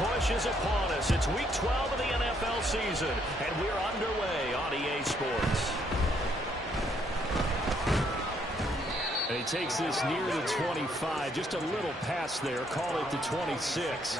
push is upon us. It's Week 12 of the NFL season, and we're underway on EA Sports. And he takes this near the 25, just a little pass there. Call it the 26.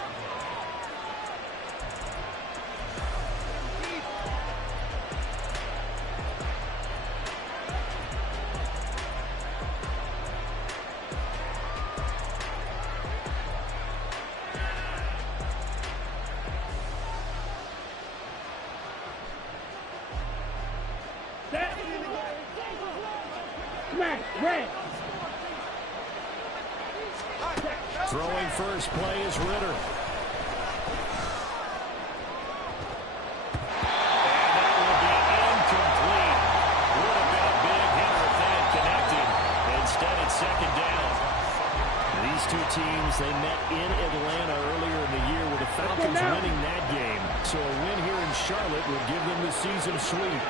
Throwing first play is Ritter. And that will be incomplete. Would have been a big hitter if they had connected. Instead, it's second down. These two teams, they met in Atlanta earlier in the year with the Falcons winning that game. So a win here in Charlotte would give them the season sweep.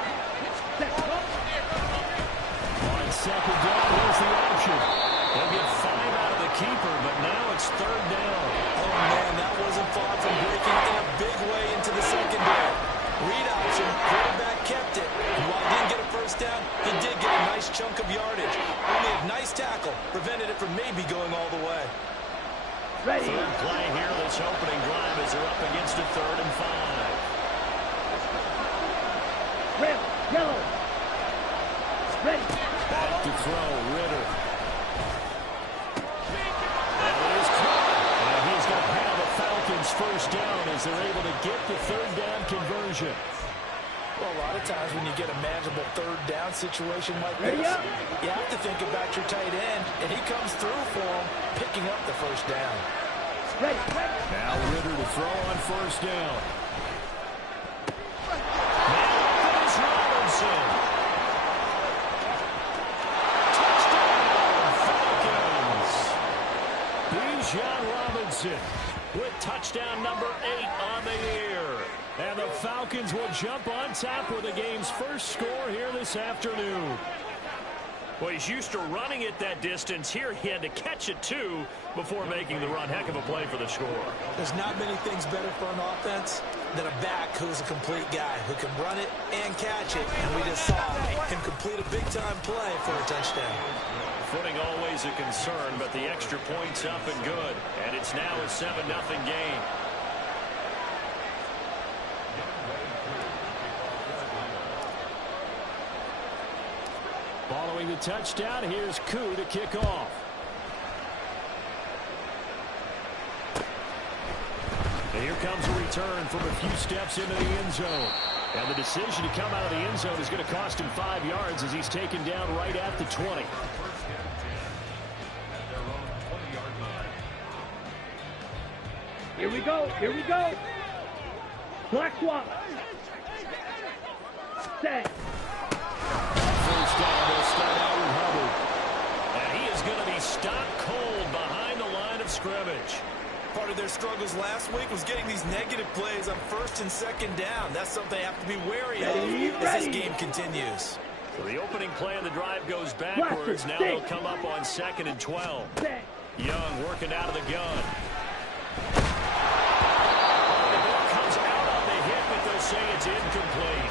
On second down, here's the option. They'll get 5 out of the keeper, but now it's third down. Oh, man, that wasn't far from breaking in a big way into the secondary. Read option, quarterback kept it. And while he didn't get a first down, he did get a nice chunk of yardage. Only a nice tackle prevented it from maybe going all the way. Ready. Third play here, this opening drive as they're up against a 3rd and 5. Red, yellow. Ready. Back to throw, Ritter. First down as they're able to get the 3rd down conversion. Well, a lot of times when you get a manageable 3rd down situation like this, you have to think about your tight end, and he comes through for him, picking up the first down. Now Ritter to throw on first down. Now it is Robinson. Touchdown, Falcons. Bijan Robinson with touchdown number 8 on the year. And the Falcons will jump on top with the game's first score here this afternoon. Well, he's used to running it that distance. Here he had to catch it, too, before making the run. Heck of a play for the score. There's not many things better for an offense than a back who's a complete guy who can run it and catch it. And we just saw him complete a big-time play for a touchdown. Footing always a concern, but the extra point's up and good. And it's now a 7-0 game. Following the touchdown, here's Koo to kick off. And here comes a return from a few steps into the end zone. And the decision to come out of the end zone is going to cost him 5 yards as he's taken down right at the 20. Here we go. Here we go. Black swap. Set. First down, they'll start out with Hubbard. And he is going to be stopped cold behind the line of scrimmage. Part of their struggles last week was getting these negative plays on 1st and 2nd down. That's something they have to be wary of as this game continues. So the opening play of the drive goes backwards. Now they'll come up on 2nd and 12. Young working out of the gun. Comes out on the hit, but they'll say it's incomplete.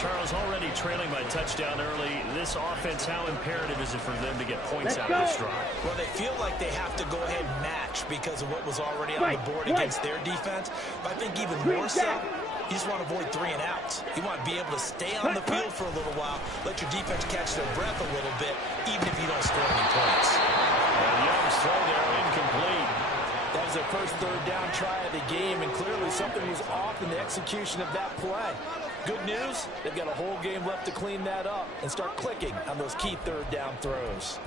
Charles, already trailing by touchdown early. This offense, how imperative is it for them to get points out of this drive? Well, they feel like they have to go ahead and match because of what was already on the board against their defense. But I think even more so, you just want to avoid 3 and outs. You want to be able to stay on the field for a little while, let your defense catch their breath a little bit, even if you don't score any points. And Young's throw there incomplete. That was their first 3rd down try of the game, and clearly something was off in the execution of that play. Good news, they've got a whole game left to clean that up and start clicking on those key 3rd down throws.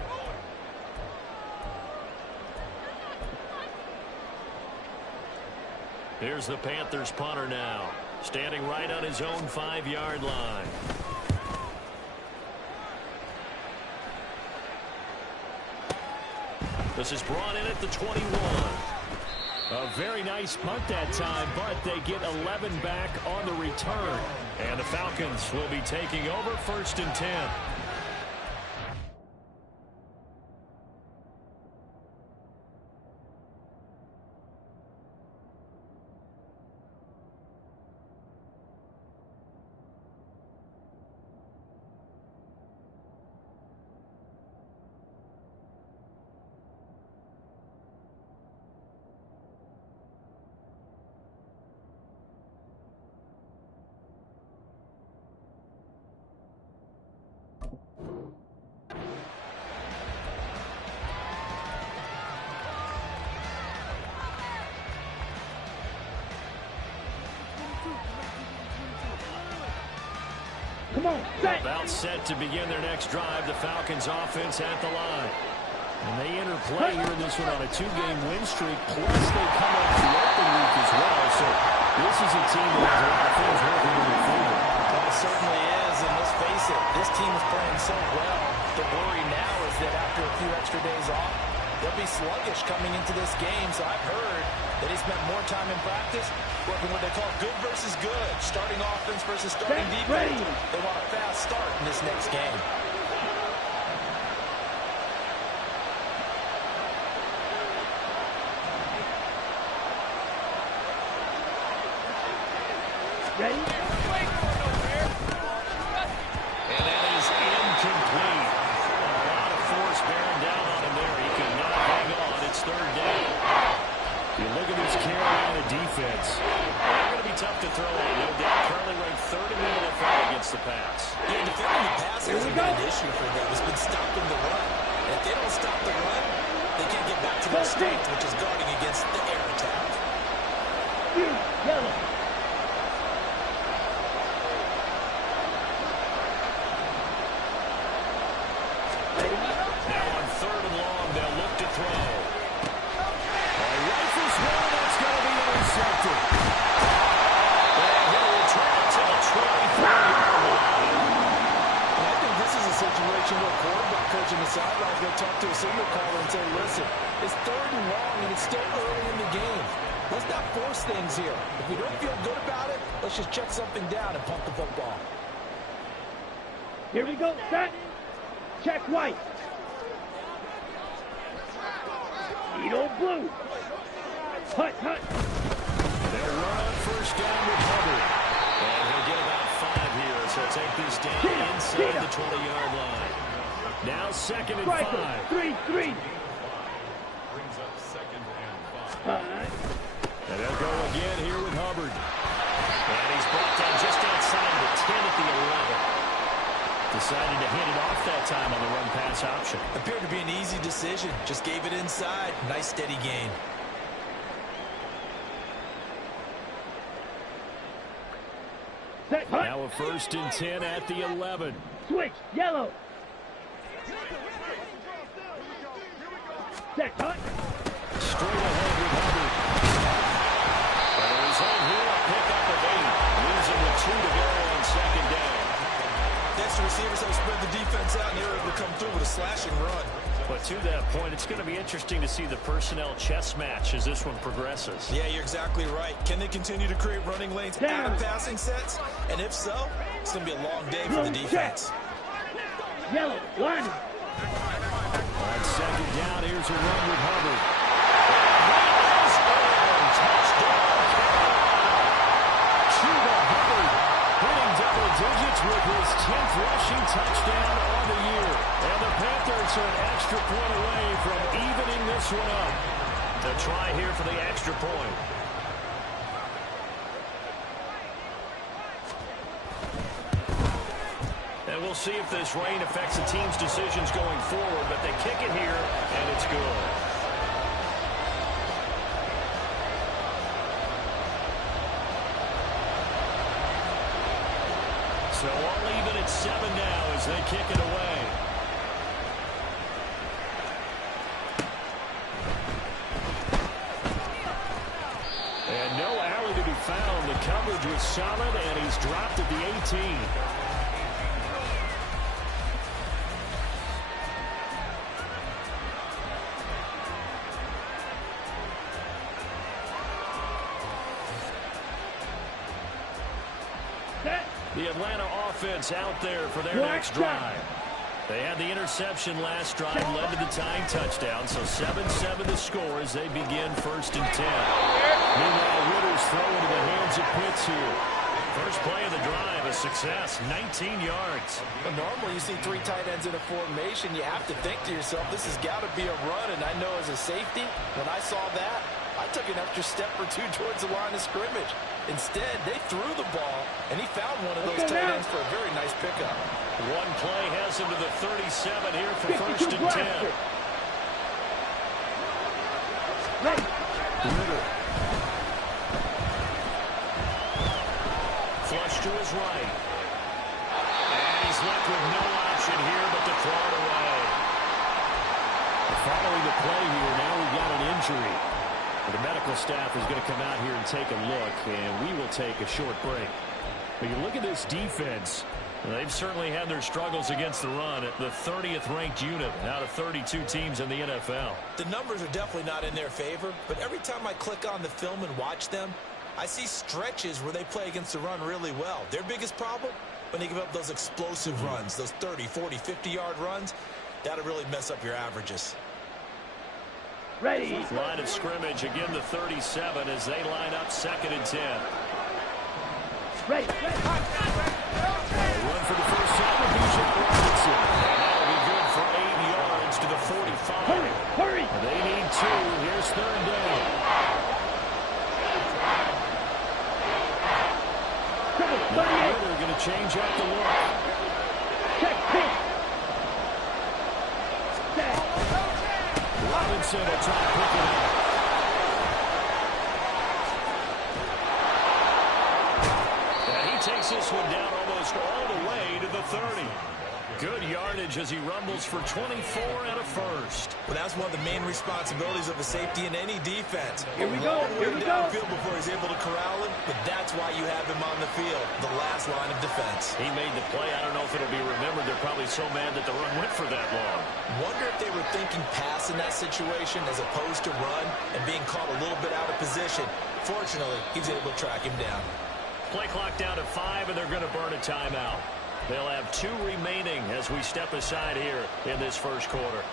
Here's the Panthers punter now, standing right on his own 5-yard line. This is brought in at the 21. A very nice punt that time, but they get 11 back on the return. And the Falcons will be taking over 1st and 10. Come on, set. About set to begin their next drive. The Falcons offense at the line. And they enter play here in this one on a 2-game win streak. Plus they come off the open week as well. So this is a team that has a lot of things working in their favor. Well, it certainly is. And let's face it, this team is playing so well. The worry now is that after a few extra days off, they'll be sluggish coming into this game. So I've heard that he spent more time in practice working what they call good versus good. Starting offense versus starting defense. They want a fast start in this next game. Ready? And that is incomplete. A lot of force bearing down on him there. He could not hang on. It's third down. You look at this Carolina defense. They're going to be tough to throw on, no doubt. Currently ranked third in the NFL against the pass. Yeah, defending the pass hasn't been an issue for them. It's been stopping the run. And if they don't stop the run, they can't get back to their strength, which is guarding against the air attack. Yellow. Now on third and long, they'll look to throw. Rifles one, that's going to be intercepted. And he'll return it to the 23-yard line. And I think this is a situation where quarterback coach in the sidelines will talk to a signal caller and say, listen, it's third and long and it's still early in the game. Let's not force things here. If we don't feel good about it, let's just check something down and pump the football. Here we go, set. Check white. Edo blue. Hut, hut. They'll run on first down with Hubbard. And he'll get about 5 here, so take this down inside the 20-yard line. Now second and 5. 3-3. Brings up second and 5. And they'll go again here with Hubbard. And he's brought down just outside the 10 at the 11. Decided to hit it off that time on the run-pass option. Appeared to be an easy decision. Just gave it inside. Nice steady gain. Set, hut. Now a first and 10 at the 11. Switch, yellow. Set, hut. Straight ahead with Hubbard. And the result here, a pickup of 8. Losing with 2 to go on second down. Next, the receivers have spread the defense out, and they were able to come through with a slashing run. But to that point, it's going to be interesting to see the personnel chess match as this one progresses. Yeah, you're exactly right. Can they continue to create running lanes out of passing sets? And if so, it's going to be a long day for the defense. Yellow, line. On second down, here's a run with Hubbard. Touchdown, Carolina. Chuba Hubbard hitting double digits with his 10th rushing touchdown on the year. And the Panthers are an extra point away from evening this one up. The try here for the extra point. And we'll see if this rain affects the team's decisions going forward, but they kick it here, and it's good. So all even at 7 now as they kick it away. And no alley to be found. The coverage was solid, and he's dropped at the 18. The Atlanta offense out there for their next drive. They had the interception last drive, led to the tying touchdown, so 7-7 to score as they begin first and 10. Meanwhile, Ritter's throw into the hands of Pitts here. First play of the drive, a success, 19 yards. Well, normally you see 3 tight ends in a formation, you have to think to yourself, this has got to be a run, and I know as a safety, when I saw that, I took an extra step or 2 towards the line of scrimmage. Instead, they threw the ball, and he found one of those tight ends for a very nice pickup. One play has him to the 37 here for first and 10. Ritter. Flush to his right. left with no option here but to throw it away. Following the play here, now we've got an injury. The medical staff is going to come out here and take a look, and we will take a short break. But you look at this defense, they've certainly had their struggles against the run at the 30th ranked unit out of 32 teams in the NFL. The numbers are definitely not in their favor, but every time I click on the film and watch them, I see stretches where they play against the run really well. Their biggest problem, when they give up those explosive runs, those 30, 40, 50-yard runs, that'll really mess up your averages. Ready. Line of scrimmage, again the 37 as they line up 2nd and 10. Ready. Run for the first time with Bijan Robinson. That'll be good for 8 yards to the 45. Hurry. They need 2. Here's 3rd down. Now they're going to change up the look. Check, pick. Set. Robinson will try to pick it up. And he takes this one down almost all the way to the 30. Good yardage as he rumbles for 24 and a first. Well, that's one of the main responsibilities of a safety in any defense. Here we go. Here we go. Downfield before he's able to corral him, but that's why you have him on the field, the last line of defense. He made the play. I don't know if it'll be remembered. They're probably so mad that the run went for that long. Wonder if they were thinking pass in that situation as opposed to run and being caught a little bit out of position. Fortunately, he's able to track him down. Play clock down to 5, and they're going to burn a timeout. They'll have 2 remaining as we step aside here in this first quarter.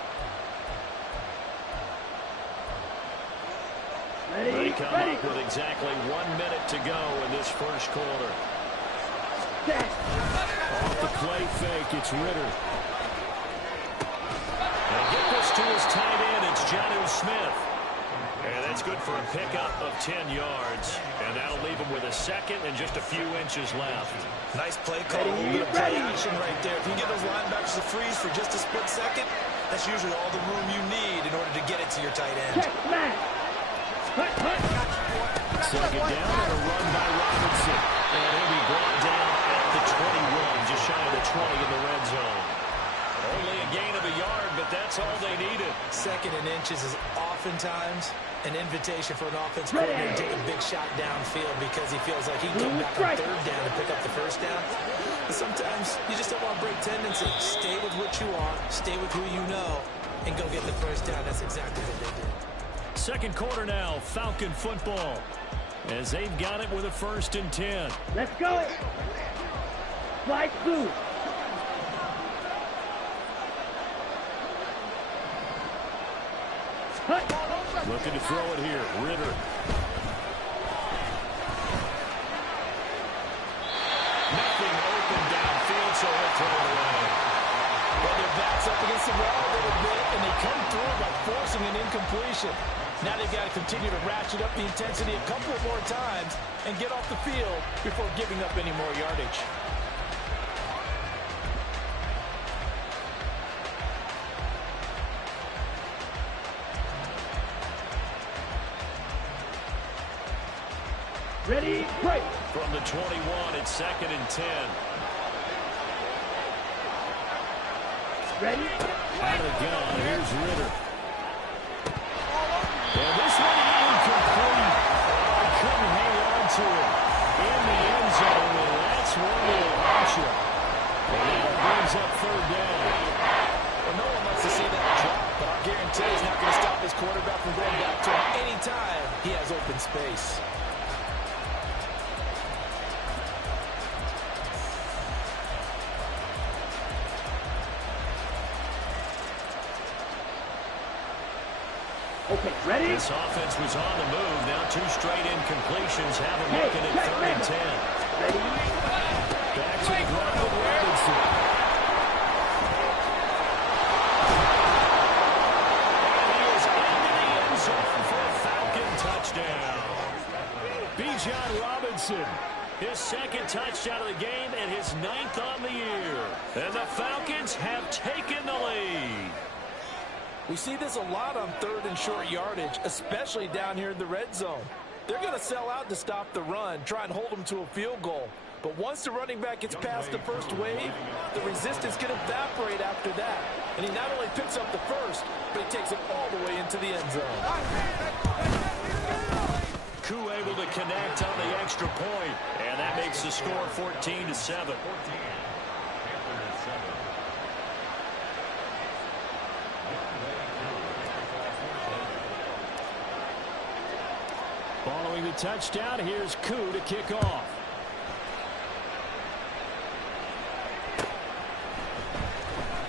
They come up with exactly 1 minute to go in this first quarter. Off the play fake, it's Ritter. And get this to his tight end, it's Jonnu Smith. And that's good for a pickup of 10 yards. And that'll leave him with a second and just a few inches left. Nice play call, a little bit of play action right there. If you can get those linebackers to freeze for just a split second, that's usually all the room you need in order to get it to your tight end. Second down and a run by Robinson. And he'll be brought down at the 21, just shy of the 20 in the red zone. Only a gain of a yard, but that's all they needed. 2nd and inches is oftentimes an invitation for an offense coordinator to take a big shot downfield because he feels like he can come back on 3rd down and pick up the first down. But sometimes you just don't want to break tendency. Stay with what you are, stay with who you know, and go get the first down. That's exactly what they did. Second quarter now, Falcon football, as they've got it with a 1st and 10. Let's go. Slide through. Looking to throw it here, Ritter. Nothing open downfield, so he'll throw it away. Well, their back's up against the wall a little bit, and they come through by forcing an incompletion. Now they've got to continue to ratchet up the intensity a couple more times and get off the field before giving up any more yardage. Ready, break. From the 21, it's 2nd and 10. Ready? Out of the gun, here's Ritter. And this one incomplete. I couldn't hang on to it in the end zone, and that's one little option. And that brings up 3rd down. Well, no one wants to see that drop, but I guarantee he's not going to stop his quarterback from going back to him anytime he has open space. Okay, ready? This offense was on the move. Now 2 straight incompletions have them looking at 3rd and 10. Ready? Back to the ground with Robinson. And he is into the end zone for a Falcon touchdown. Bijan Robinson, his 2nd touchdown of the game and his 9th on the year. And the Falcons have taken the lead. We see this a lot on 3rd and short yardage, especially down here in the red zone. They're going to sell out to stop the run, try and hold them to a field goal. But once the running back gets past the first wave, the resistance can evaporate after that. And he not only picks up the first, but he takes it all the way into the end zone. Koo able to connect on the extra point, and that makes the score 14-7. Following the touchdown, here's Koo to kick off.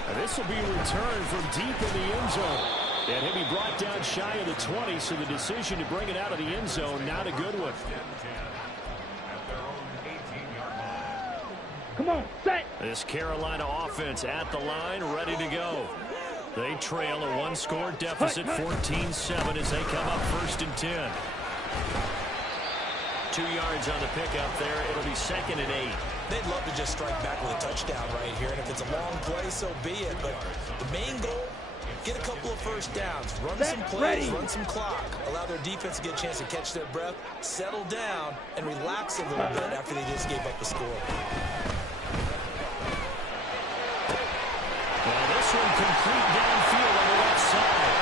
And this will be returned from deep in the end zone. And he'll be brought down shy of the 20, so the decision to bring it out of the end zone, not a good one. Come on, set. This Carolina offense at the line, ready to go. They trail a one-score deficit, 14-7, as they come up 1st and 10. 2 yards on the pickup there. It'll be 2nd and 8. They'd love to just strike back with a touchdown right here, and if it's a long play, so be it. But the main goal, get a couple of first downs, run some plays, run some clock, allow their defense to get a chance to catch their breath, settle down, and relax a little bit after they just gave up a score. Well, this one complete downfield on the left side.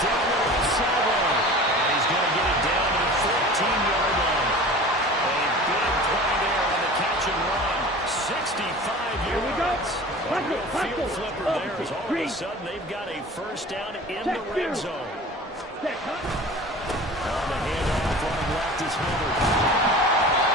Down the left sideline. And he's going to get it down to the 14-yard line. A big play there on the catch and run. 65 yards. Here we go. A real field flipper there as all of a sudden they've got a first down in the red zone. On the handoff running left is Hubbard.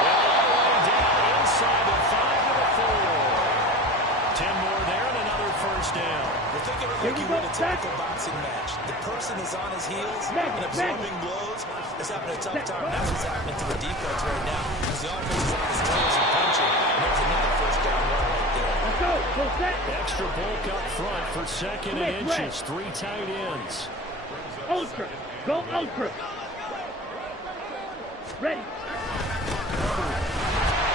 And all the way down inside the 5 to the 4. 10 more there and another first down. Well, think of it like you would a typical boxing match. The person is on his heels and absorbing blows is having a tough time. That's what's happening to the defense right now. Because the offense is on his toes and punching. And there's another first down run right there. Let's go. Go set. Extra bulk up front for 2nd and inches. 3 tight ends. Ultra. Go ultra. Ready.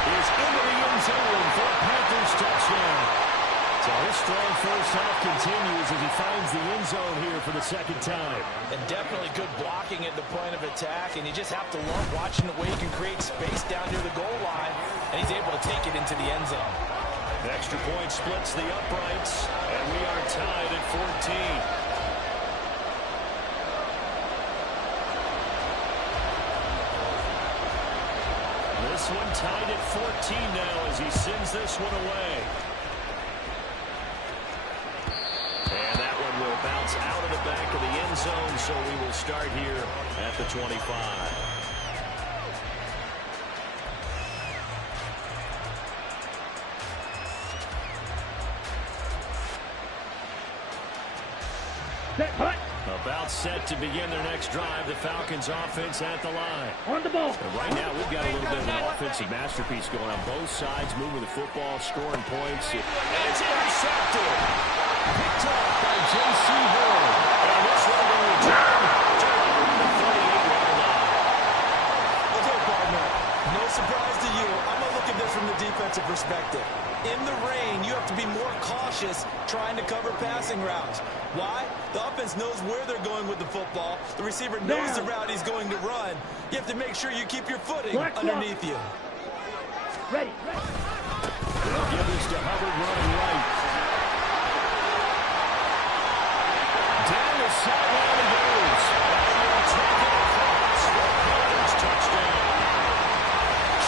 Is into the end zone for a Panthers touchdown. So his strong first half continues as he finds the end zone here for the 2nd time. And definitely good blocking at the point of attack, and you just have to love watching the way he can create space down near the goal line, and he's able to take it into the end zone. The extra point splits the uprights, and we are tied at 14. This one tied at 14 now as he sends this one away. And that one will bounce out of the back of the end zone, so we will start here at the 25. About set to begin their next drive. The Falcons offense at the line. On the ball. And right now we've got a little bit of an offensive masterpiece going on both sides, moving the football, scoring points. And it's intercepted. Picked up by J.C. Horn. And this one will return to the 38-yard line. Okay, partner. No surprise to you. I'm going to look at this from the defensive perspective. In the rain, you have to be more cautious trying to cover passing routes. Why? The offense knows where they're going with the football. The receiver knows the route he's going to run. You have to make sure you keep your footing underneath you. Ready. They'll give this to Hubbard running right. Down the sideline he goes. And they'll take it across for a Panthers touchdown.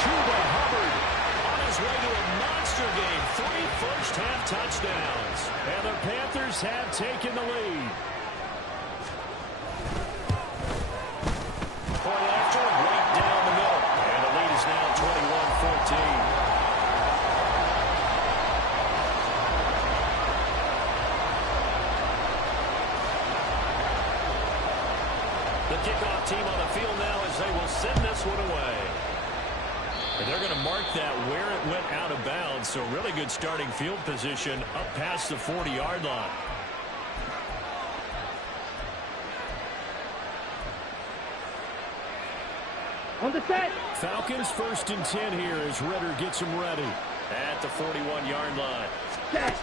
Chuba Hubbard on his way to a monster game. 3 first-half touchdowns. And the Panthers have taken the lead. Point after, right down the middle. And the lead is now 21-14. The kickoff team on the field now as they will send this one away. And they're going to mark that where it went out of bounds. So really good starting field position up past the 40-yard line. On the set. Falcons 1st and 10 here as Ritter gets them ready at the 41-yard line. Set.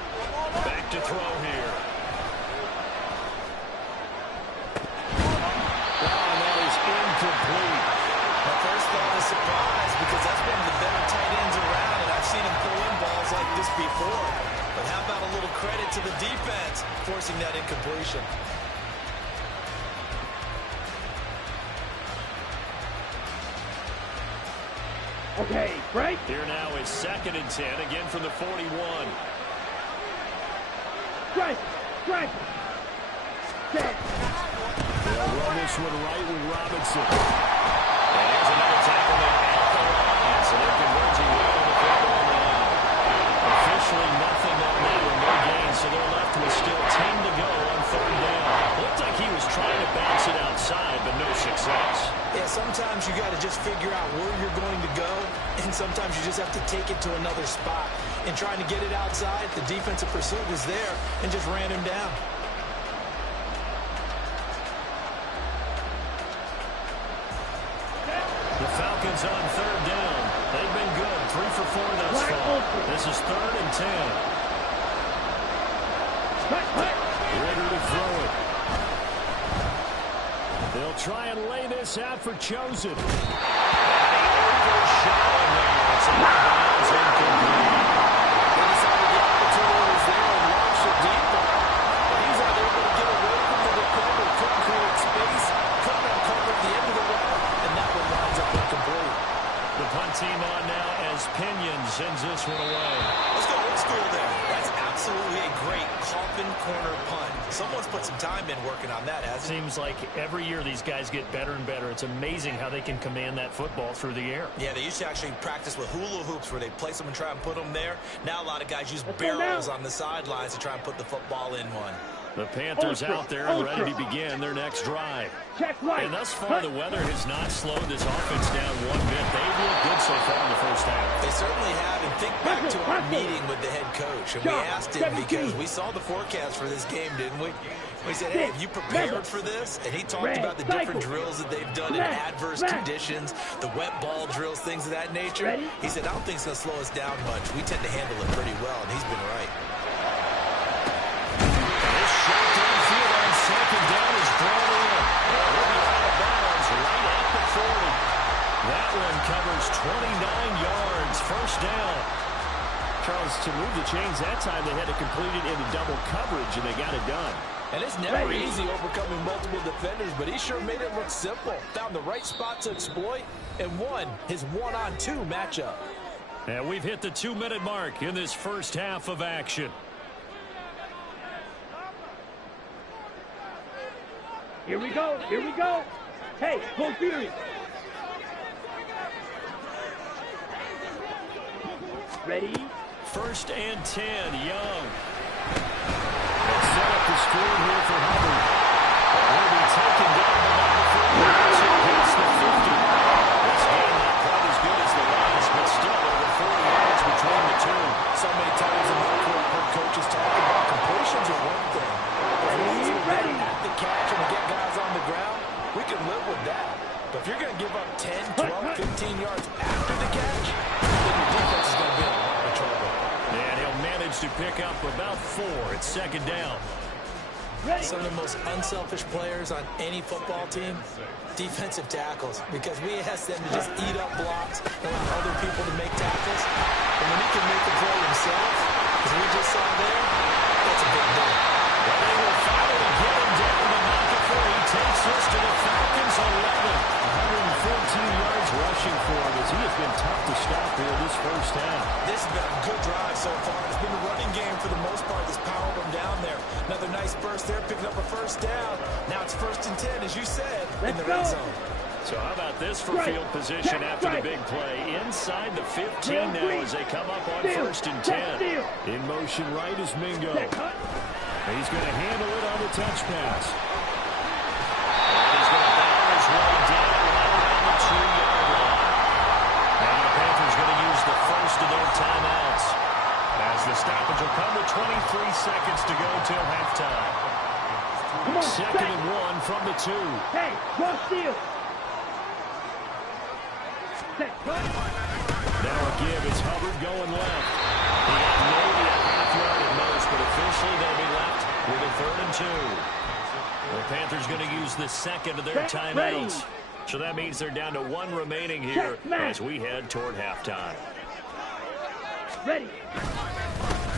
Back to throw here. Oh, that is incomplete. before. But how about a little credit to the defense forcing that incompletion? Okay, break. Here now is 2nd and 10, again from the 41. Strike. Set. They'll run this one right with Robinson. And here's another tackle at the line. So they're converging right on the football now. Officially nothing on that one, no gain. So they're left with still 10 to go on 3rd down. Looked like he was trying to bounce it outside, but no success. Yeah, sometimes you got to just figure out where you're going to go, and sometimes you just have to take it to another spot. And trying to get it outside, the defensive pursuit was there and just ran him down. The Falcons on 3rd down. They've been good, 3 for 4 thus far. This is 3rd and 10. Ready to throw it. They'll try and lay this out for Chosen. And he overshot him there. It's out of bounds, incomplete. They decided the opportunity was there and launched it deeper. But he's not able to get away from the defender. Couldn't create space. Couldn't uncover the end of the route. And that one winds up incomplete. The punt team on now as Pinion sends this one away. Let's go old school there. That's absolutely a great coffin corner punt. Someone's put some time in working on that, hasn't he? Seems like every year these guys get better and better. It's amazing how they can command that football through the air. Yeah, they used to actually practice with hula hoops where they place them and try and put them there. Now a lot of guys use barrels on the sidelines to try and put the football in one. The Panthers out there and ready to begin their next drive. Check right. And thus far, the weather has not slowed this offense down one bit. They've looked good so far in the first half. They certainly have. And think back to our meeting with the head coach. And we asked him because we saw the forecast for this game, didn't we? We said, hey, have you prepared for this? And he talked about the different drills that they've done in adverse conditions, the wet ball drills, things of that nature. He said, I don't think it's going to slow us down much. We tend to handle it pretty well, and he's been right. This shot downfield on 2nd down is thrown in. He'll be out of bounds right at the 40. That one covers 29 yards. First down. Charles, to move the chains that time, they had to complete it into double coverage, and they got it done. And it's never easy overcoming multiple defenders, but he sure made it look simple. Found the right spot to exploit and won his 1-on-2 matchup. And we've hit the 2-minute mark in this first half of action. Here we go. Hey, go Fury. Ready? 1st and 10, Young. They set up the screen here for Hubbard. Will be taken down the line before he gets the 50. This game not quite as good as the last, but still over 4 yards between the two. So many times in my career, I've heard coaches talk about completions are one thing. Ready at the catch and get guys on the ground, we can live with that. But if you're going to give up 10, 12, 15 yards after the catch, then your defense is going to be in a lot of trouble. And he'll manage to pick up about 4 at 2nd down. Some of the most unselfish players on any football team, defensive tackles, because we ask them to just eat up blocks and allow other people to make tackles. And when he can make a play himself, as we just saw there, that's a big deal. Well, they will finally get him down to knock it for. He takes this to the Falcons 11. 114 yards rushing for him as he has been tough to stop here this first half. This has been a good drive so far. It's been a running game for the most part that's powered them down there. Another nice burst there, picking up a first down. Now it's 1st and 10, as you said, in the red zone. So how about this for field position after the big play? Inside the 15 now as they come up on 1st and 10. In motion right is Mingo. He's going to handle it on the touch pass. And he's going to bow his way down right around the 2-yard line. Now the Panthers going to use the first of their timeouts, as the stoppage will come with 23 seconds to go till halftime. 2nd and 1 from the 2. Hey, go steal. Now a give. It's Hubbard going left. He got maybe a half yard at most, but officially they'll be left with a 3rd and 2. The Panthers going to use the second of their timeouts. So that means they're down to 1 remaining here as we head toward halftime. Ready.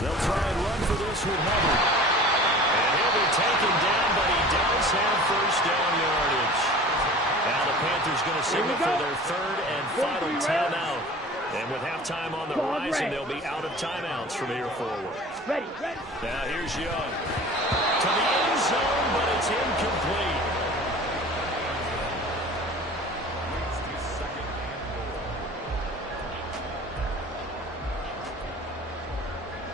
They'll try and run for this with Hubbard. And he'll be taken down, but he does have first down yardage. Now the Panthers going to signal for their third and final timeout. And with halftime on the horizon, they'll be out of timeouts from here forward. Ready. Now here's Young. To the end zone, but it's incomplete.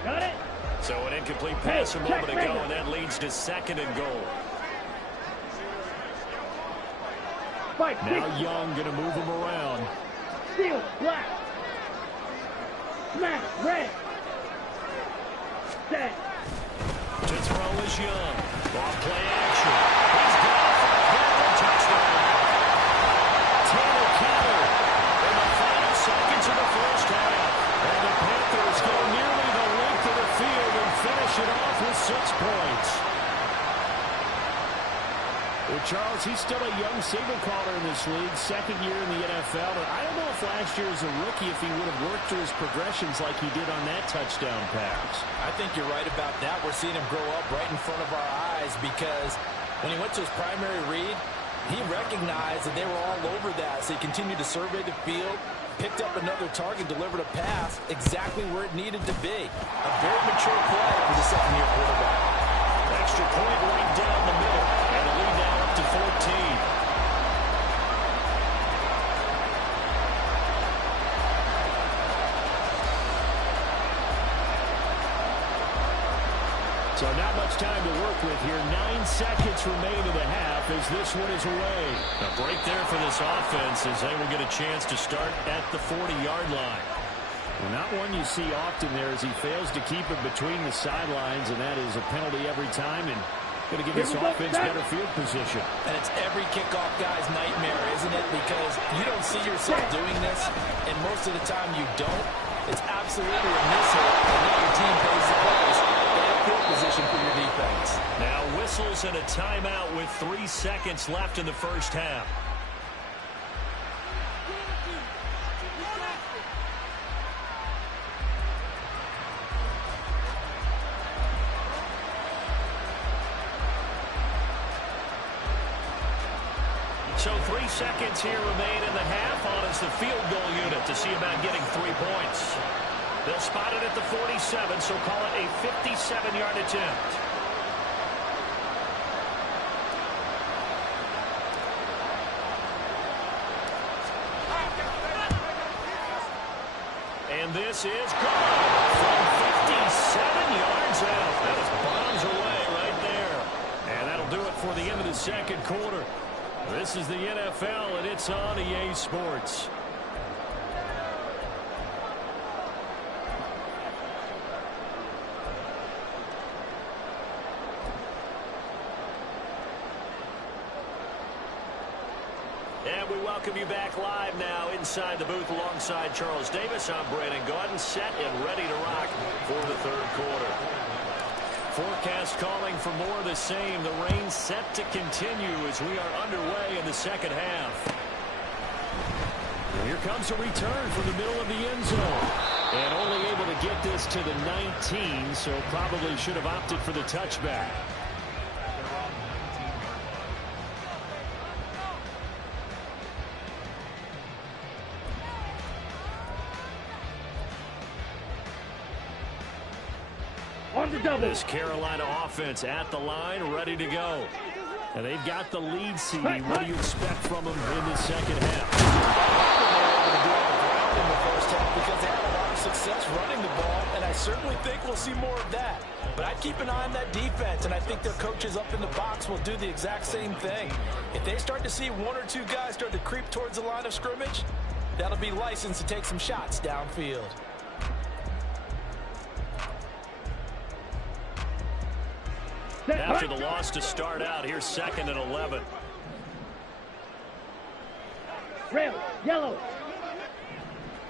Got it. So an incomplete pass a moment ago, and that leads to second and goal. Now Young going to move him around. Steal, black. Smash, red. Set. To throw is Young. Off play action. He's got it for a Panther touchdown. Tanner Keller in the final seconds of the first half. And the Panthers go nearly the length of the field and finish it off with 6 points. Well, Charles, he's still a young signal caller in this league, second year in the NFL. But I don't know if last year as a rookie, if he would have worked through his progressions like he did on that touchdown pass. I think you're right about that. We're seeing him grow up right in front of our eyes because when he went to his primary read, he recognized that they were all over that. So he continued to survey the field, picked up another target, delivered a pass exactly where it needed to be. A very mature play for the second-year quarterback. Extra point right down the middle. And the lead now up to 14. So not much time to work with here. 9 seconds remain in the half as this one is away. A break there for this offense as they will get a chance to start at the 40-yard line. Well, not one you see often there as he fails to keep it between the sidelines, and that is a penalty every time and going to give this offense better field position. And it's every kickoff guy's nightmare, isn't it? Because you don't see yourself doing this, and most of the time you don't. It's absolutely a mishit, and now your team pays the price. Bad field position for your defense. Now whistles and a timeout with 3 seconds left in the first half. So 3 seconds here remain in the half on as the field goal unit to see about getting 3 points. They'll spot it at the 47, so call it a 57-yard attempt. And this is gone from 57 yards out. That is bombs away right there. And that'll do it for the end of the second quarter. This is the NFL, and it's on EA Sports. And we welcome you back live now inside the booth alongside Charles Davis. I'm Brandon Gaudin, set and ready to rock for the third quarter. Forecast calling for more of the same. The rain set to continue as we are underway in the second half. And here comes a return from the middle of the end zone. And only able to get this to the 19, so probably should have opted for the touchback. On the double. This Carolina offense at the line, ready to go. And they've got the lead seed. What do you expect from them in the second half? In the first half because they had a lot of success running the ball, and I certainly think we'll see more of that. But I'd keep an eye on that defense, and I think their coaches up in the box will do the exact same thing. If they start to see 1 or 2 guys start to creep towards the line of scrimmage, that'll be licensed to take some shots downfield. After the loss to start out, here's 2nd and 11. Red, yellow.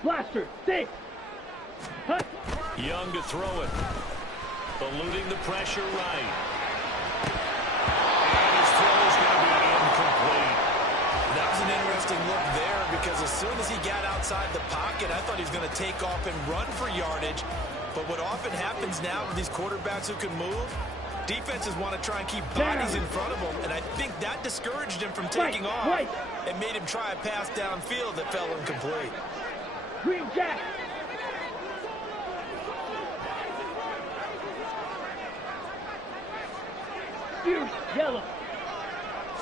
Blaster, stick. Hut. Young to throw it. Eluding the pressure right. And his throw is going to be incomplete. That was an interesting look there because as soon as he got outside the pocket, I thought he was going to take off and run for yardage. But what often happens now with these quarterbacks who can move, defenses want to try and keep bodies in front of them, and I think that discouraged him from taking off and made him try a pass downfield that fell incomplete. Green jack. Fierce yellow.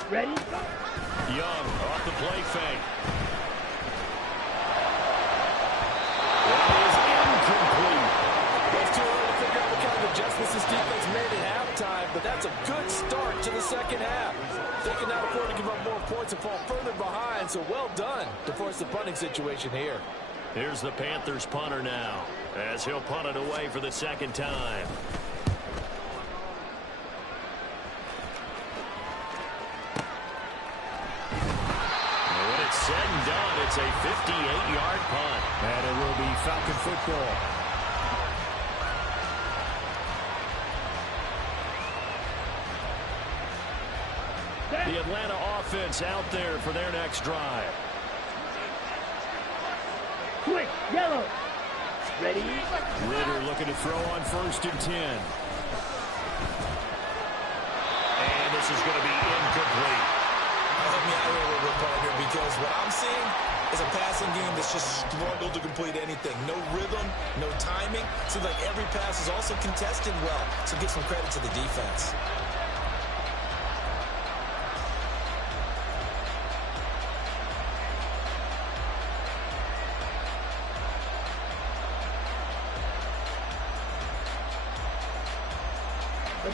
Ready? Young off the play fake. It's too early to figure out what kind of adjustments this defense made at halftime, but that's a good start to the second half. They can now afford to give up more points and fall further behind, so well done to force the punting situation here. Here's the Panthers punter now, as he'll punt it away for the second time. And when it's said and done, it's a 58-yard punt. And it will be Falcon football. The Atlanta offense out there for their next drive. Quick, yellow. Ready? Ritter looking to throw on 1st and 10. And this is going to be incomplete. Help me out here a little bit, partner, because what I'm seeing is a passing game that's just struggled to complete anything. No rhythm, no timing. Seems like every pass is also contested well, so give some credit to the defense.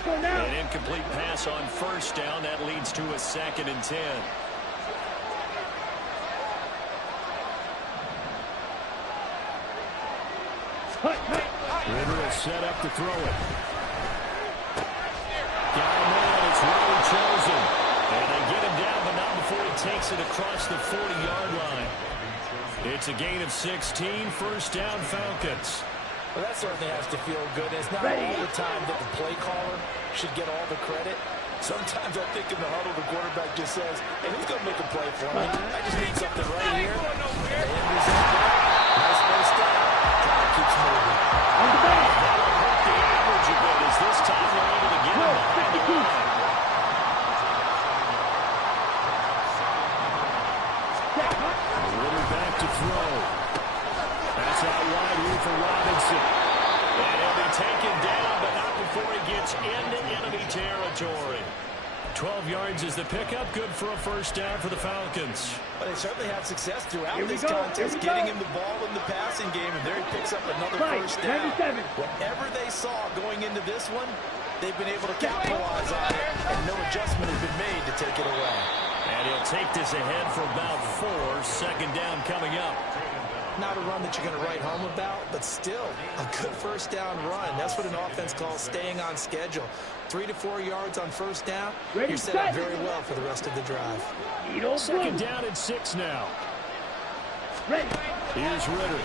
An incomplete pass on 1st down. That leads to a 2nd and 10. Ritter will set up to throw it. Down there, it's really chosen. And they get him down, but not before he takes it across the 40-yard line. It's a gain of 16, 1st down Falcons. Well, that certainly has to feel good. It's not all the time that the play caller should get all the credit. Sometimes I think in the huddle, the quarterback just says, hey, who's going to make a play for me? I just need something right here. Nice first down. Clock keeps moving. That'll hurt the average a bit as this time they're able to get him behind the line. Ritter back to throw. That's out wide here for Robinson. And he'll be taken down, but not before he gets into enemy territory. 12 yards is the pickup. Good for a 1st down for the Falcons. But they certainly had success throughout this contest, getting him the ball in the passing game, and there he picks up another 1st down. Whatever they saw going into this one, they've been able to capitalize on it, and no adjustment has been made to take it away. And he'll take this ahead for about 4. 2nd down coming up. Not a run that you're going to write home about, but still a good 1st down run. That's what an offense calls staying on schedule. 3 to 4 yards on 1st down. You're set up very well for the rest of the drive. 2nd down and 6 now. Here's Ritter.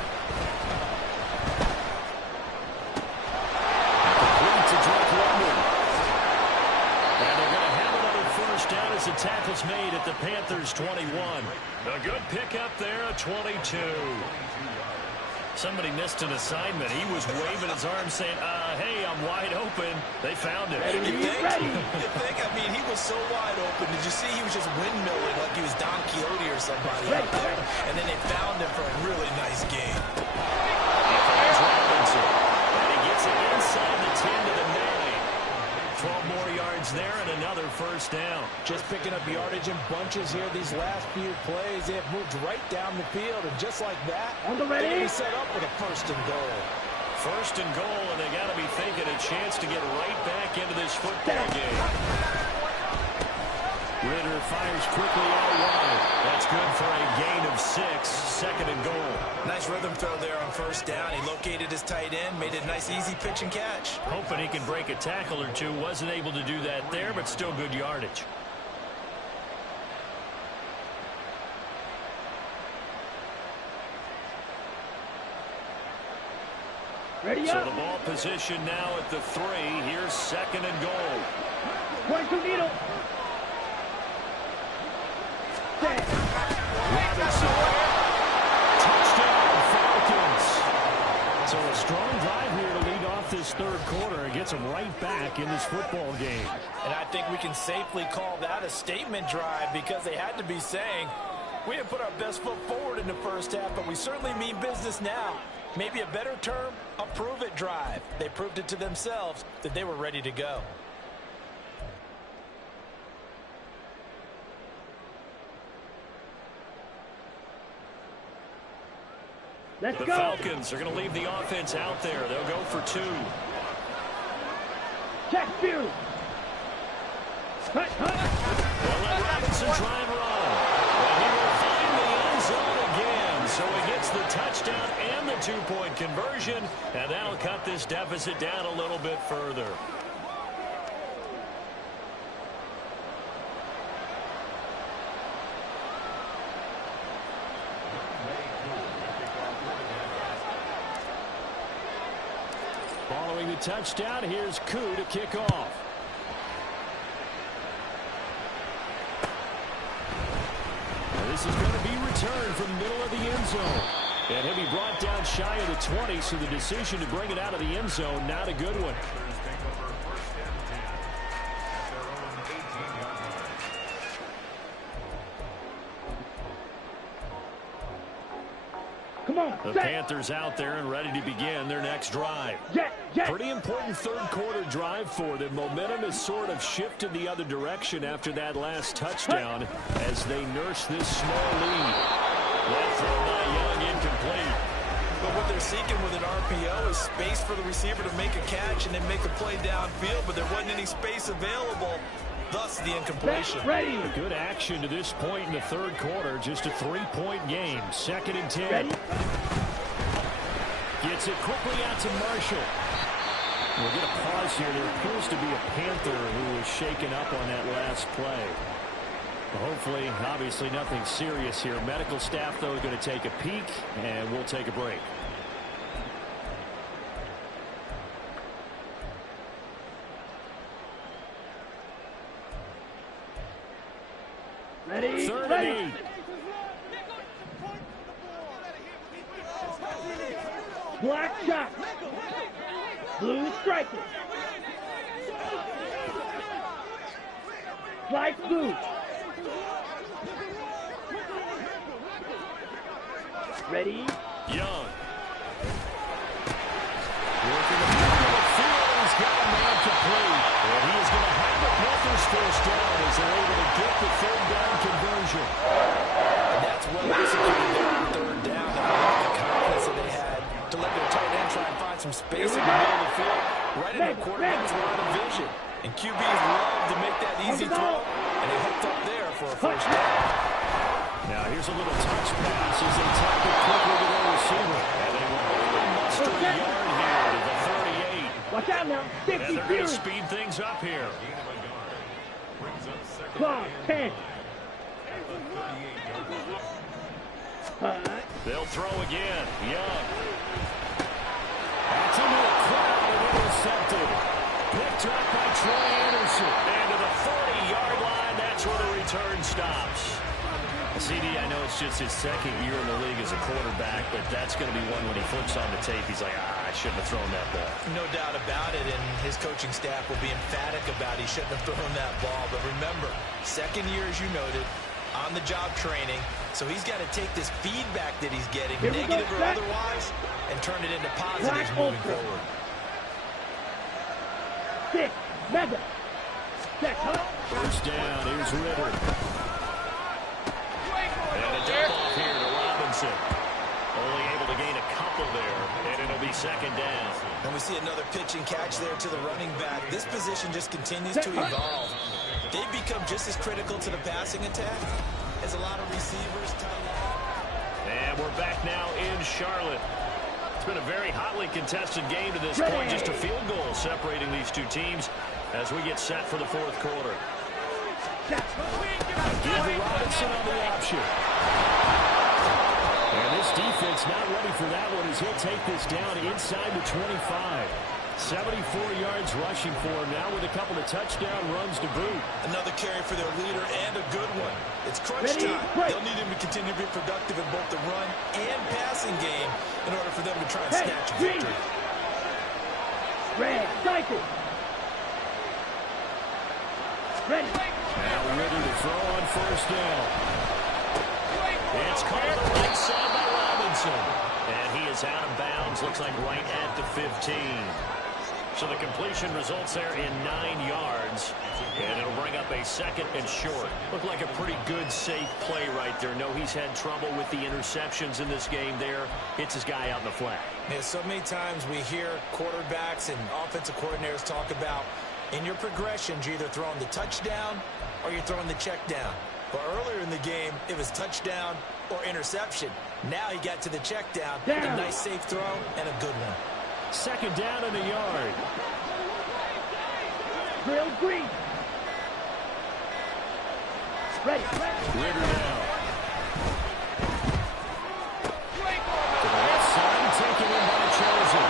Complete to Drake London. And they're going to have another 1st down as the tackle's made at the Panthers' 21. A good pickup there, a 22. Somebody missed an assignment. He was waving his arms saying, hey, I'm wide open. They found him. You think? I mean, he was so wide open. Did you see he was just windmilling like he was Don Quixote or somebody out there? And then they found him for a really nice game. He finds Robinson. And he gets it inside the 10 to the 9. 12 more yards there and another 1st down. Just picking up yardage in bunches here these last few plays. They have moved right down the field, and just like that, they're going to be set up with a 1st and goal. 1st and goal, and they got to be thinking a chance to get right back into this football game. Ritter fires quickly out wide. That's good for a gain of 6. 2nd and goal. Nice rhythm throw there on 1st down. He located his tight end, made it a nice easy pitch and catch. Hoping he can break a tackle or two. Wasn't able to do that there, but still good yardage. So the ball position now at the 3. Here's 2nd and goal. Needle. Robinson. Touchdown, Falcons. So a strong drive here to lead off this third quarter and gets them right back in this football game. And I think we can safely call that a statement drive because they had to be saying, we didn't put our best foot forward in the first half, but we certainly mean business now. Maybe a better term, a prove-it drive. They proved it to themselves that they were ready to go. Let's The go. Falcons are going to leave the offense out there. They'll go for 2. Check field. Hut, hut. They'll let Robinson try and run. And he will find the end zone again. So he gets the touchdown and the 2-point conversion. And that'll cut this deficit down a little bit further. Following the touchdown, here's Koo to kick off. And this is going to be returned from the middle of the end zone. And he'll be brought down shy of the 20, so the decision to bring it out of the end zone, not a good one. Come on. The set. Panthers out there and ready to begin their next drive. Jet, jet. Pretty important third quarter drive for them. Momentum has sort of shifted the other direction after that last touchdown as they nurse this small lead. That throw by Young incomplete. But what they're seeking with an RPO is space for the receiver to make a catch and then make a play downfield, but there wasn't any space available, thus the incompletion. Ready. Good action to this point in the third quarter. Just a 3-point game. 2nd and 10. Ready. Gets it quickly out to Marshall. We'll get a pause here. There appears to be a Panther who was shaken up on that last play. Hopefully, obviously nothing serious here. Medical staff, though, are going to take a peek, and we'll take a break. Ready. 3rd Ready. and 8. Black shot. Blue striker. Light blue. Ready. Young. Working the middle of the field. He's got a man complete. And he is going to have the Panthers first down as they're able to get the 3rd down conversion. And that's well executed there on 3rd down. And I love the confidence that they had to let their tight end try and find some space in the middle of the field, right in the quarterback's line of vision. And QBs love to make that easy throw, and they hooked up there for a first down. Now here's a little touch pass as they tack it quickly to their receiver. And they will only muster a yard here to the 38. Watch out now. And 50 they're going to series. speed things up here. Clock 10. They'll throw again. Young. That's into the crowd and intercepted. Picked up by Troy Anderson. And to the 40-yard line, that's where the return stops. CD, I know it's just his 2nd year in the league as a quarterback, but that's going to be one when he flips on the tape. He's like, I shouldn't have thrown that ball. No doubt about it, and his coaching staff will be emphatic about he shouldn't have thrown that ball. But remember, 2nd year, as you noted, on-the-job training, so he's got to take this feedback that he's getting, negative or otherwise, and turn it into positives moving forward. 6. Mega. Check, huh? First down, here's Ritter. And a dump off here to Robinson. Only able to gain a couple there, and it'll be 2nd down. And we see another pitch and catch there to the running back. This position just continues to evolve. They've become just as critical to the passing attack as a lot of receivers. And we're back now in Charlotte. It's been a very hotly contested game to this point. Just a field goal separating these two teams as we get set for the 4th quarter. Give Robinson on the option. And this defense not ready for that one as he'll take this down inside the 25. 74 yards rushing for him now with a couple of touchdown runs to boot. Another carry for their leader and a good one. It's crunch time. They'll need him to continue to be productive in both the run and passing game in order for them to try and snatch a victory. Red, cycle. Ready. Now Ritter to throw on first down. It's caught on the right side by Robinson. And he is out of bounds, looks like right at the 15. So the completion results there in 9 yards. And it'll bring up a second and short. Looked like a pretty good, safe play right there. No, he's had trouble with the interceptions in this game there. Hits his guy out in the flat. Yeah, so many times we hear quarterbacks and offensive coordinators talk about in your progressions, you're either throwing the touchdown or you're throwing the check down. But earlier in the game, it was touchdown or interception. Now he got to the check down. A nice safe throw and a good one. Second down in a yard. Drill green. Ready. Ritter now. To the left side, taken in by Chosen.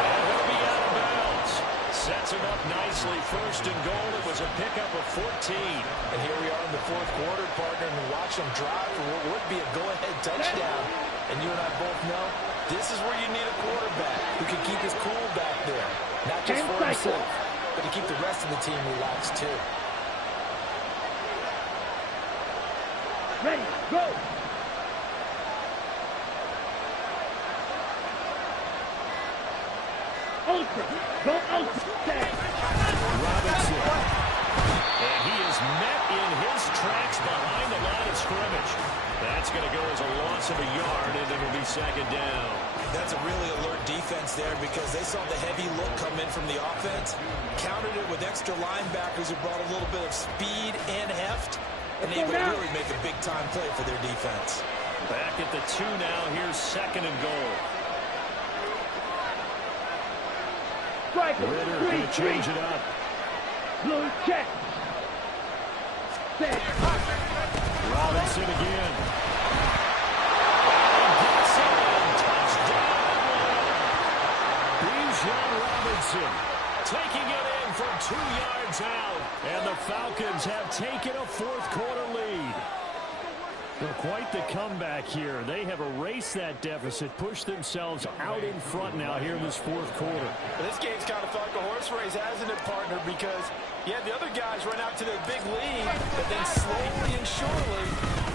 And he'll be out of bounds. Sets it up nicely. First and goal. It was a pickup of 14. And here we are in the fourth quarter, partner, and watch them drive for what would be a go-ahead touchdown. And you and I both know this is where you need a quarterback who can keep his cool back there. Not just for himself, but to keep the rest of the team relaxed too. Ready, go. Ultra, go ultra. Robinson. And he is met in his tracks behind the line of scrimmage. That's going to go as a loss of a yard, and it'll be second down. That's a really alert defense there because they saw the heavy look come in from the offense, countered it with extra linebackers who brought a little bit of speed and heft, and able to really make a big-time play for their defense. Back at the 2 now. Here's second and goal. Ritter going to change it up. Blue check. Set. Robinson again. Touchdown. Bijan Robinson taking it in from 2 yards out. And the Falcons have taken a fourth quarter lead. Well, quite the comeback here. They have erased that deficit, pushed themselves out in front now here in this fourth quarter. Well, this game's kind of felt like a horse race, hasn't it, partner? Because, yeah, the other guys run out to their big lead, but then slowly and surely,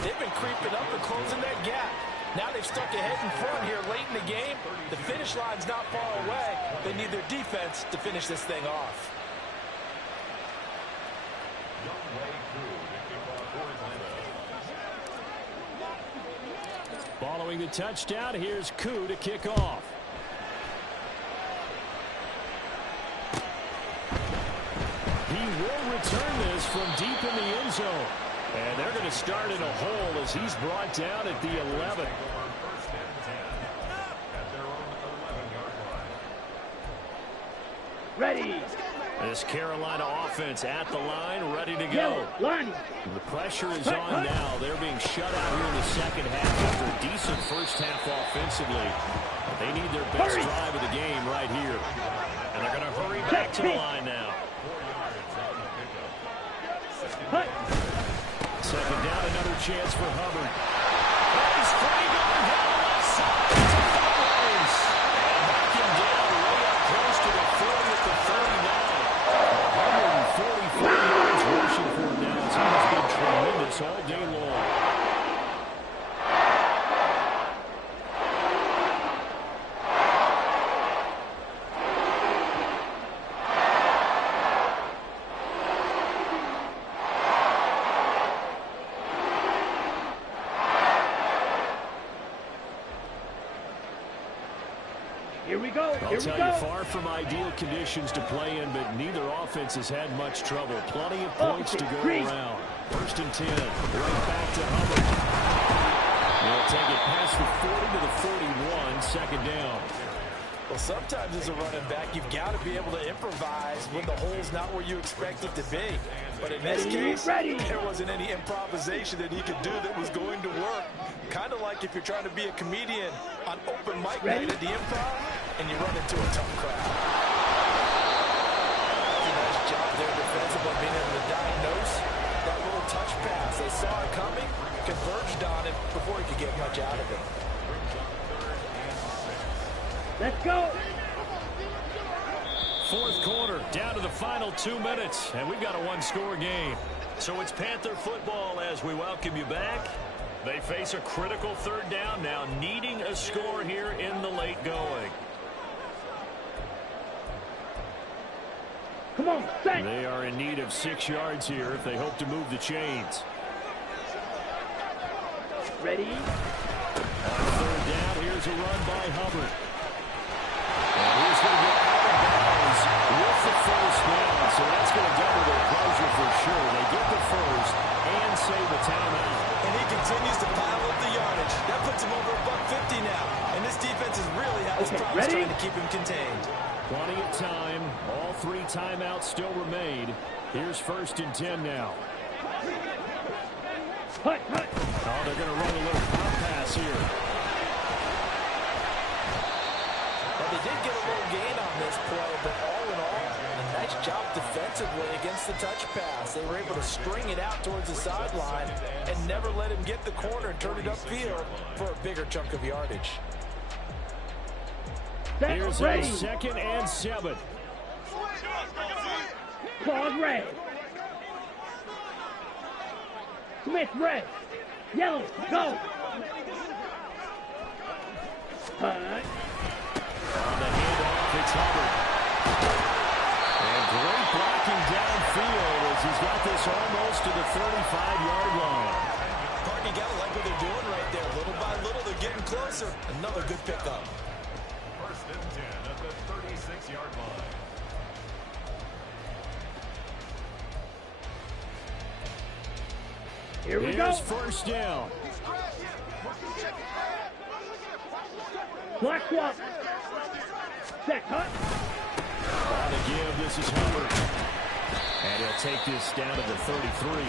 they've been creeping up and closing that gap. Now they've stuck ahead in front here late in the game. The finish line's not far away. They need their defense to finish this thing off. Following the touchdown, here's Koo to kick off. He will return this from deep in the end zone. And they're going to start in a hole as he's brought down at the 11. Ready. This Carolina offense at the line, ready to go. The pressure is on now. They're being shut out here in the second half after a decent first half offensively. They need their best drive of the game right here. And they're going to hurry back to the line now. Second down, another chance for Hubbard. He's free going down the left side. And back him down way up close to the 40 at the 39. 144 yards rushing for him now. He has been tremendous all day long. Here we go. I'll tell you, far from ideal conditions to play in, but neither offense has had much trouble. Plenty of points to go around. First and 10. Right back to Hubbard. They'll take it past the 40 to the 41. Second down. Well, sometimes as a running back, you've got to be able to improvise when the hole's not where you expect it to be. But in this case, there wasn't any improvisation that he could do that was going to work. Kind of like if you're trying to be a comedian on open mic night at the Improv and you run into a tough crowd. Nice job there defensively being able to diagnose that little touch pass. They saw it coming, converged on it before he could get much out of it. Let's go. Fourth quarter, down to the final 2 minutes, and we've got a one-score game. So it's Panther football as we welcome you back. They face a critical third down now, needing a score here in the late going. Come on, set. They are in need of 6 yards here if they hope to move the chains. Ready? On third down, here's a run by Hubbard. And he's going to get out of bounds with the first down, so that's going to double their pleasure for sure. They get the first and save a timeout. And he continues to pile up the yardage. That puts him over $150 now. And this defense has really had his problems trying to keep him contained. Plenty of time. All 3 timeouts still remain. Here's 1st and 10 now. Hut, hut. Oh, they're going to run a little pop pass here. Well, they did get a little gain on this play, but all in all, a nice job defensively against the touch pass. They were able to string it out towards the sideline and never let him get the corner and turn it upfield for a bigger chunk of yardage. Here's a 2nd and 7. Claws red. Smith red. Yellow, go. On the handoff, it's Hubbard. And great blocking downfield as he's got this almost to the 35-yard line. Parton, you got to like what they're doing right there. Little by little, they're getting closer. Another good pickup. 1st and 10 at the 36-yard line. Here we Here's go. 1st down. Black swap. Set, hut. On the give, this is Hubbard. And he'll take this down to the 33.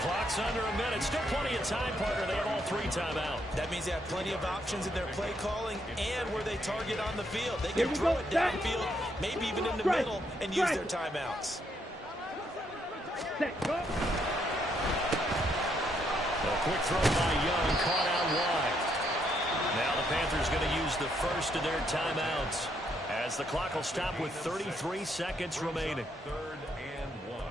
Clock's under a minute. Still plenty of time, partner. They have all 3 timeout. That means they have plenty of options in their play calling and where they target on the field. They can throw it downfield, maybe even in the middle, and use their timeouts. Set, go. A quick throw by Young, caught out wide. Now the Panthers going to use the first of their timeouts as the clock will stop with 33 seconds remaining. 3rd and 1.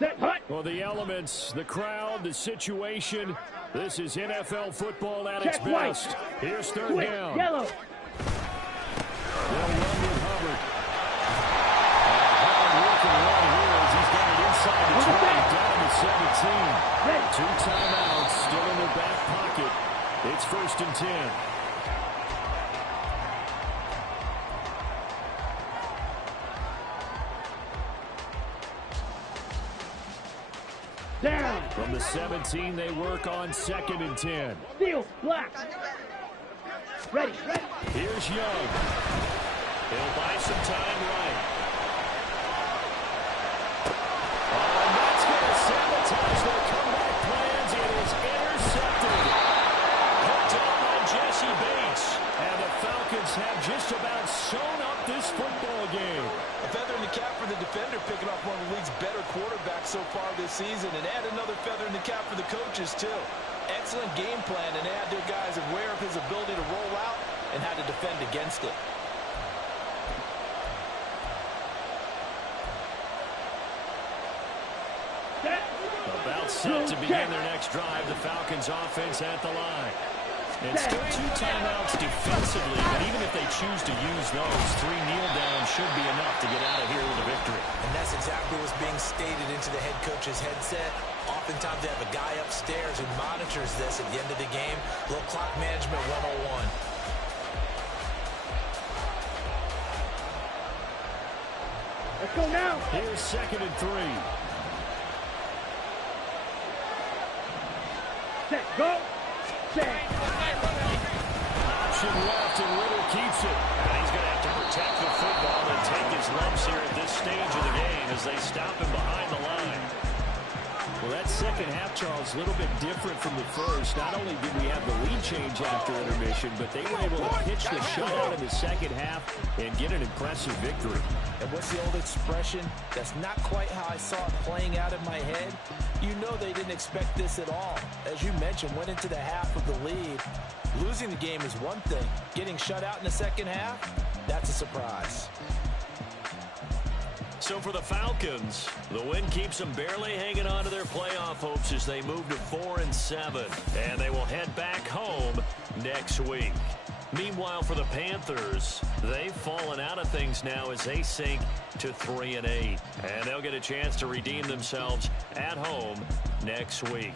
Set, hut. Well, the elements, the crowd, the situation, this is NFL football at its best. Here's 3rd down. Yellow. They'll run with Hubbard. Hard work and run here as he's got it inside the 20, down to 17. 2 timeouts still in their back pocket. It's 1st and 10. Down. From the 17, they work on 2nd and 10. Steel, black. Ready, ready. Here's Young. He'll buy some time right. Oh, and that's going to sabotage their comeback plans. It is intercepted. Hooked on by Jesse Bates. And the Falcons have just about sewn up this football game. A feather in the cap for the defender, picking off one of the league's better quarterbacks so far this season, and add another feather in the cap for the coaches, too. Excellent game plan, and they had their guys aware of his ability to roll out and how to defend against it. About set to begin their next drive. The Falcons offense at the line. And still 2 timeouts defensively, but even if they choose to use those, 3 kneel downs should be enough to get out of here with a victory. And that's exactly what's being stated into the head coach's headset. Oftentimes they have a guy upstairs who monitors this at the end of the game. A little clock management 101. Let's go now. Here's 2nd and 3. Set, go. Set. Option left, and Ritter keeps it. And he's going to have to protect the football and take his lumps here at this stage of the game as they stop him behind the line. Well, that second half, Charles, a little bit different from the first. Not only did we have the lead change after intermission, but they were able to pitch the shutout in the second half and get an impressive victory. And what's the old expression? That's not quite how I saw it playing out in my head. You know they didn't expect this at all. As you mentioned, went into the half with the lead. Losing the game is one thing. Getting shut out in the second half, that's a surprise. So for the Falcons, the win keeps them barely hanging on to their playoff hopes as they move to 4-7. And they will head back home next week. Meanwhile, for the Panthers, they've fallen out of things now as they sink to 3-8. And they'll get a chance to redeem themselves at home next week.